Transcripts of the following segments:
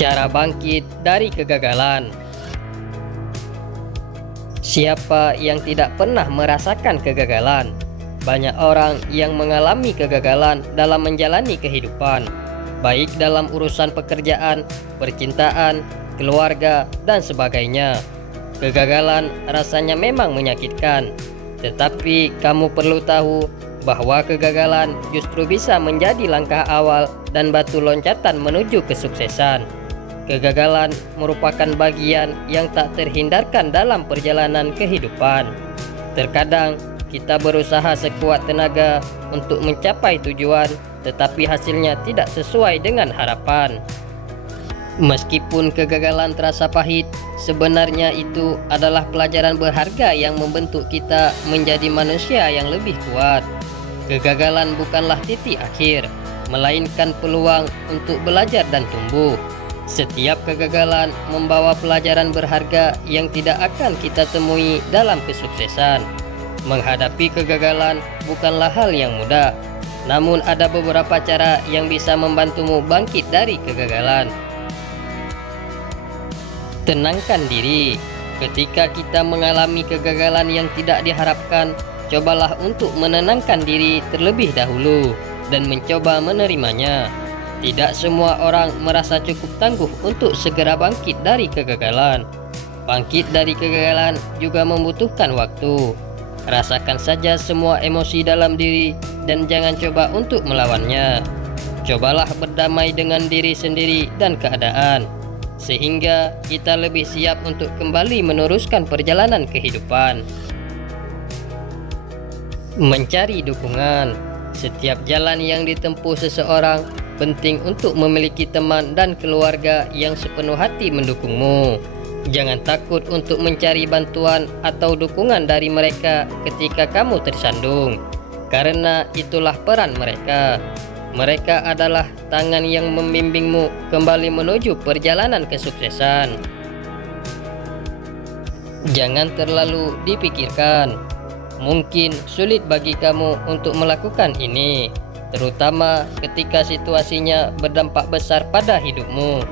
Cara bangkit dari kegagalan. Siapa yang tidak pernah merasakan kegagalan? Banyak orang yang mengalami kegagalan dalam menjalani kehidupan, baik dalam urusan pekerjaan, percintaan, keluarga, dan sebagainya. Kegagalan rasanya memang menyakitkan, tetapi kamu perlu tahu bahwa kegagalan justru bisa menjadi langkah awal dan batu loncatan menuju kesuksesan. Kegagalan merupakan bagian yang tak terhindarkan dalam perjalanan kehidupan. Terkadang kita berusaha sekuat tenaga untuk mencapai tujuan, tetapi hasilnya tidak sesuai dengan harapan. Meskipun kegagalan terasa pahit, sebenarnya itu adalah pelajaran berharga yang membentuk kita menjadi manusia yang lebih kuat. Kegagalan bukanlah titik akhir, melainkan peluang untuk belajar dan tumbuh. Setiap kegagalan membawa pelajaran berharga yang tidak akan kita temui dalam kesuksesan. Menghadapi kegagalan bukanlah hal yang mudah, namun ada beberapa cara yang bisa membantumu bangkit dari kegagalan. Tenangkan diri. Ketika kita mengalami kegagalan yang tidak diharapkan, cobalah untuk menenangkan diri terlebih dahulu dan mencoba menerimanya. Tidak semua orang merasa cukup tangguh untuk segera bangkit dari kegagalan. Bangkit dari kegagalan juga membutuhkan waktu. Rasakan saja semua emosi dalam diri dan jangan coba untuk melawannya. Cobalah berdamai dengan diri sendiri dan keadaan, sehingga kita lebih siap untuk kembali meneruskan perjalanan kehidupan. Mencari dukungan. Setiap jalan yang ditempuh seseorang, penting untuk memiliki teman dan keluarga yang sepenuh hati mendukungmu. Jangan takut untuk mencari bantuan atau dukungan dari mereka ketika kamu tersandung, karena itulah peran mereka. Mereka adalah tangan yang membimbingmu kembali menuju perjalanan kesuksesan. Jangan terlalu dipikirkan. Mungkin sulit bagi kamu untuk melakukan ini, terutama ketika situasinya berdampak besar pada hidupmu.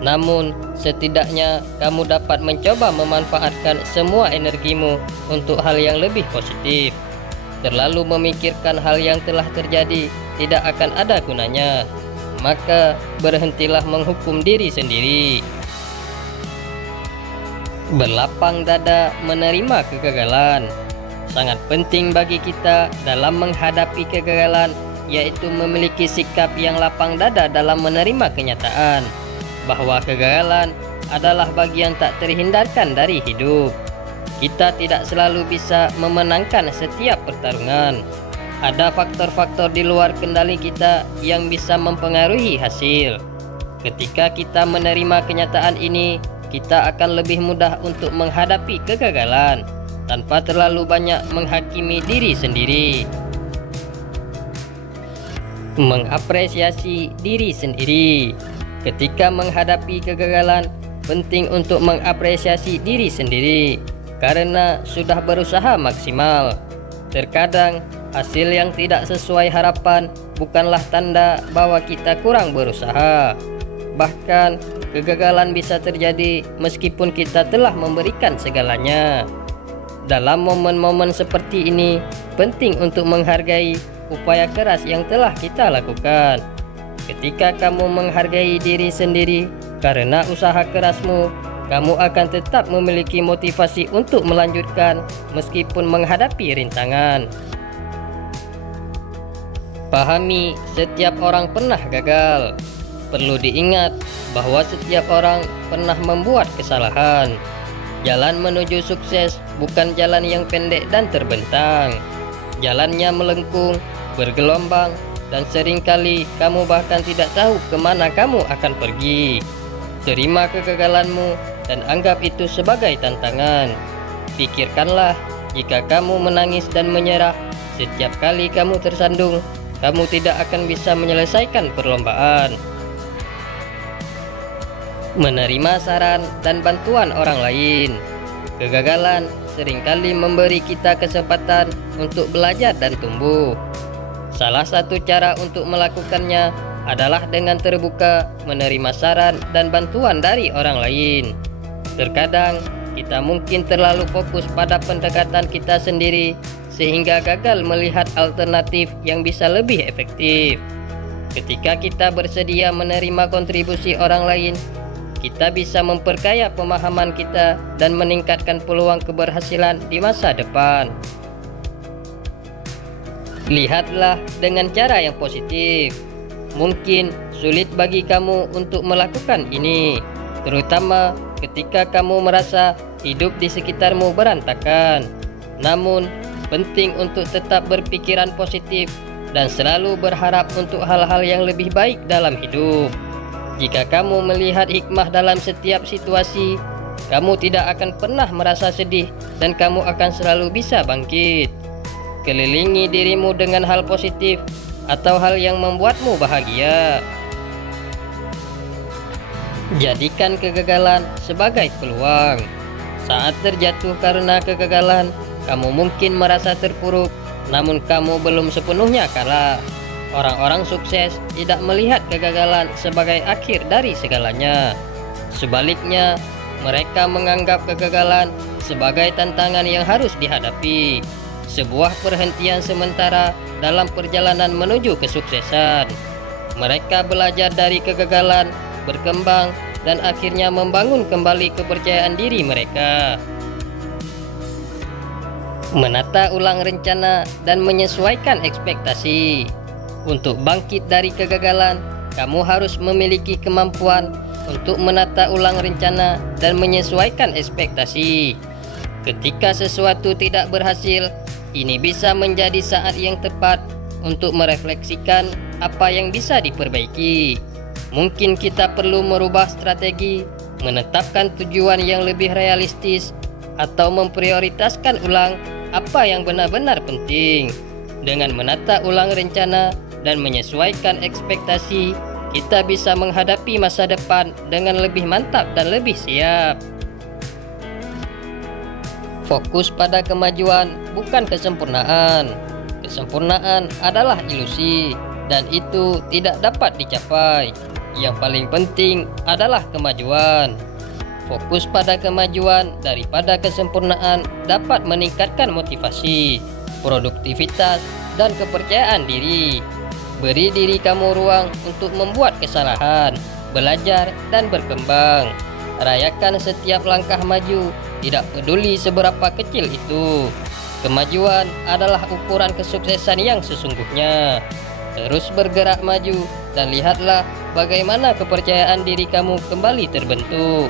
Namun, setidaknya kamu dapat mencoba memanfaatkan semua energimu untuk hal yang lebih positif. Terlalu memikirkan hal yang telah terjadi tidak akan ada gunanya. Maka berhentilah menghukum diri sendiri. Berlapang dada menerima kegagalan. Sangat penting bagi kita dalam menghadapi kegagalan, yaitu memiliki sikap yang lapang dada dalam menerima kenyataan bahwa kegagalan adalah bagian tak terhindarkan dari hidup. Kita tidak selalu bisa memenangkan setiap pertarungan. Ada faktor-faktor di luar kendali kita yang bisa mempengaruhi hasil. Ketika kita menerima kenyataan ini, kita akan lebih mudah untuk menghadapi kegagalan tanpa terlalu banyak menghakimi diri sendiri. Mengapresiasi diri sendiri. Ketika menghadapi kegagalan, penting untuk mengapresiasi diri sendiri karena sudah berusaha maksimal. Terkadang hasil yang tidak sesuai harapan bukanlah tanda bahwa kita kurang berusaha. Bahkan kegagalan bisa terjadi meskipun kita telah memberikan segalanya. Dalam momen-momen seperti ini, penting untuk menghargai upaya keras yang telah kita lakukan. Ketika kamu menghargai diri sendiri karena usaha kerasmu, kamu akan tetap memiliki motivasi untuk melanjutkan meskipun menghadapi rintangan. Pahami, setiap orang pernah gagal. Perlu diingat bahwa setiap orang pernah membuat kesalahan. Jalan menuju sukses bukan jalan yang pendek dan terbentang. Jalannya melengkung, bergelombang, dan seringkali kamu bahkan tidak tahu kemana kamu akan pergi. Terima kegagalanmu dan anggap itu sebagai tantangan. Pikirkanlah, jika kamu menangis dan menyerah setiap kali kamu tersandung, kamu tidak akan bisa menyelesaikan perlombaan. Menerima saran dan bantuan orang lain. Kegagalan seringkali memberi kita kesempatan untuk belajar dan tumbuh. Salah satu cara untuk melakukannya adalah dengan terbuka menerima saran dan bantuan dari orang lain. Terkadang kita mungkin terlalu fokus pada pendekatan kita sendiri sehingga gagal melihat alternatif yang bisa lebih efektif. Ketika kita bersedia menerima kontribusi orang lain, kita bisa memperkaya pemahaman kita dan meningkatkan peluang keberhasilan di masa depan. Lihatlah dengan cara yang positif. Mungkin sulit bagi kamu untuk melakukan ini, terutama ketika kamu merasa hidup di sekitarmu berantakan. Namun, penting untuk tetap berpikiran positif dan selalu berharap untuk hal-hal yang lebih baik dalam hidup. Jika kamu melihat hikmah dalam setiap situasi, kamu tidak akan pernah merasa sedih dan kamu akan selalu bisa bangkit. Kelilingi dirimu dengan hal positif atau hal yang membuatmu bahagia. Jadikan kegagalan sebagai peluang. Saat terjatuh karena kegagalan, kamu mungkin merasa terpuruk, namun kamu belum sepenuhnya kalah. Orang-orang sukses tidak melihat kegagalan sebagai akhir dari segalanya. Sebaliknya, mereka menganggap kegagalan sebagai tantangan yang harus dihadapi, sebuah perhentian sementara dalam perjalanan menuju kesuksesan. Mereka belajar dari kegagalan, berkembang, dan akhirnya membangun kembali kepercayaan diri mereka. Menata ulang rencana dan menyesuaikan ekspektasi. Untuk bangkit dari kegagalan, kamu harus memiliki kemampuan untuk menata ulang rencana dan menyesuaikan ekspektasi. Ketika sesuatu tidak berhasil, ini bisa menjadi saat yang tepat untuk merefleksikan apa yang bisa diperbaiki. Mungkin kita perlu merubah strategi, menetapkan tujuan yang lebih realistis, atau memprioritaskan ulang apa yang benar-benar penting. Dengan menata ulang rencana dan menyesuaikan ekspektasi, kita bisa menghadapi masa depan dengan lebih mantap dan lebih siap. Fokus pada kemajuan, bukan kesempurnaan. Kesempurnaan adalah ilusi, dan itu tidak dapat dicapai. Yang paling penting adalah kemajuan. Fokus pada kemajuan daripada kesempurnaan dapat meningkatkan motivasi, produktivitas, dan kepercayaan diri. Beri diri kamu ruang untuk membuat kesalahan, belajar, dan berkembang. Rayakan setiap langkah maju, tidak peduli seberapa kecil itu. Kemajuan adalah ukuran kesuksesan yang sesungguhnya. Terus bergerak maju dan lihatlah bagaimana kepercayaan diri kamu kembali terbentuk.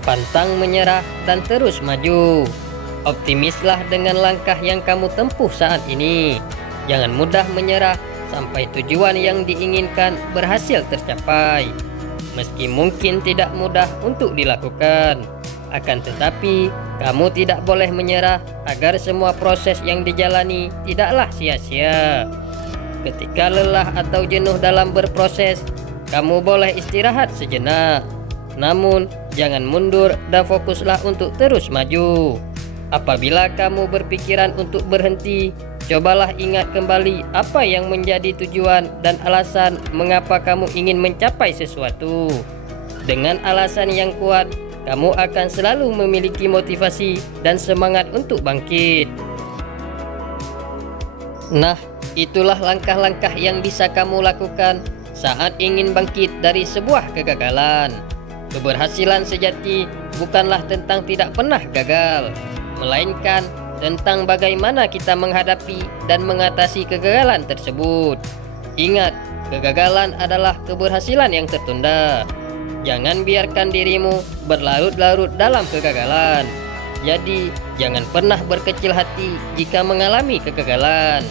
Pantang menyerah dan terus maju. Optimislah dengan langkah yang kamu tempuh saat ini. Jangan mudah menyerah sampai tujuan yang diinginkan berhasil tercapai. Meski mungkin tidak mudah untuk dilakukan, akan tetapi kamu tidak boleh menyerah agar semua proses yang dijalani tidaklah sia-sia. Ketika lelah atau jenuh dalam berproses, kamu boleh istirahat sejenak. Namun, jangan mundur dan fokuslah untuk terus maju. Apabila kamu berpikiran untuk berhenti, cobalah ingat kembali apa yang menjadi tujuan dan alasan mengapa kamu ingin mencapai sesuatu. Dengan alasan yang kuat, kamu akan selalu memiliki motivasi dan semangat untuk bangkit. Nah, itulah langkah-langkah yang bisa kamu lakukan saat ingin bangkit dari sebuah kegagalan. Keberhasilan sejati bukanlah tentang tidak pernah gagal, melainkan tentang bagaimana kita menghadapi dan mengatasi kegagalan tersebut. Ingat, kegagalan adalah keberhasilan yang tertunda. Jangan biarkan dirimu berlarut-larut dalam kegagalan. Jadi, jangan pernah berkecil hati jika mengalami kegagalan.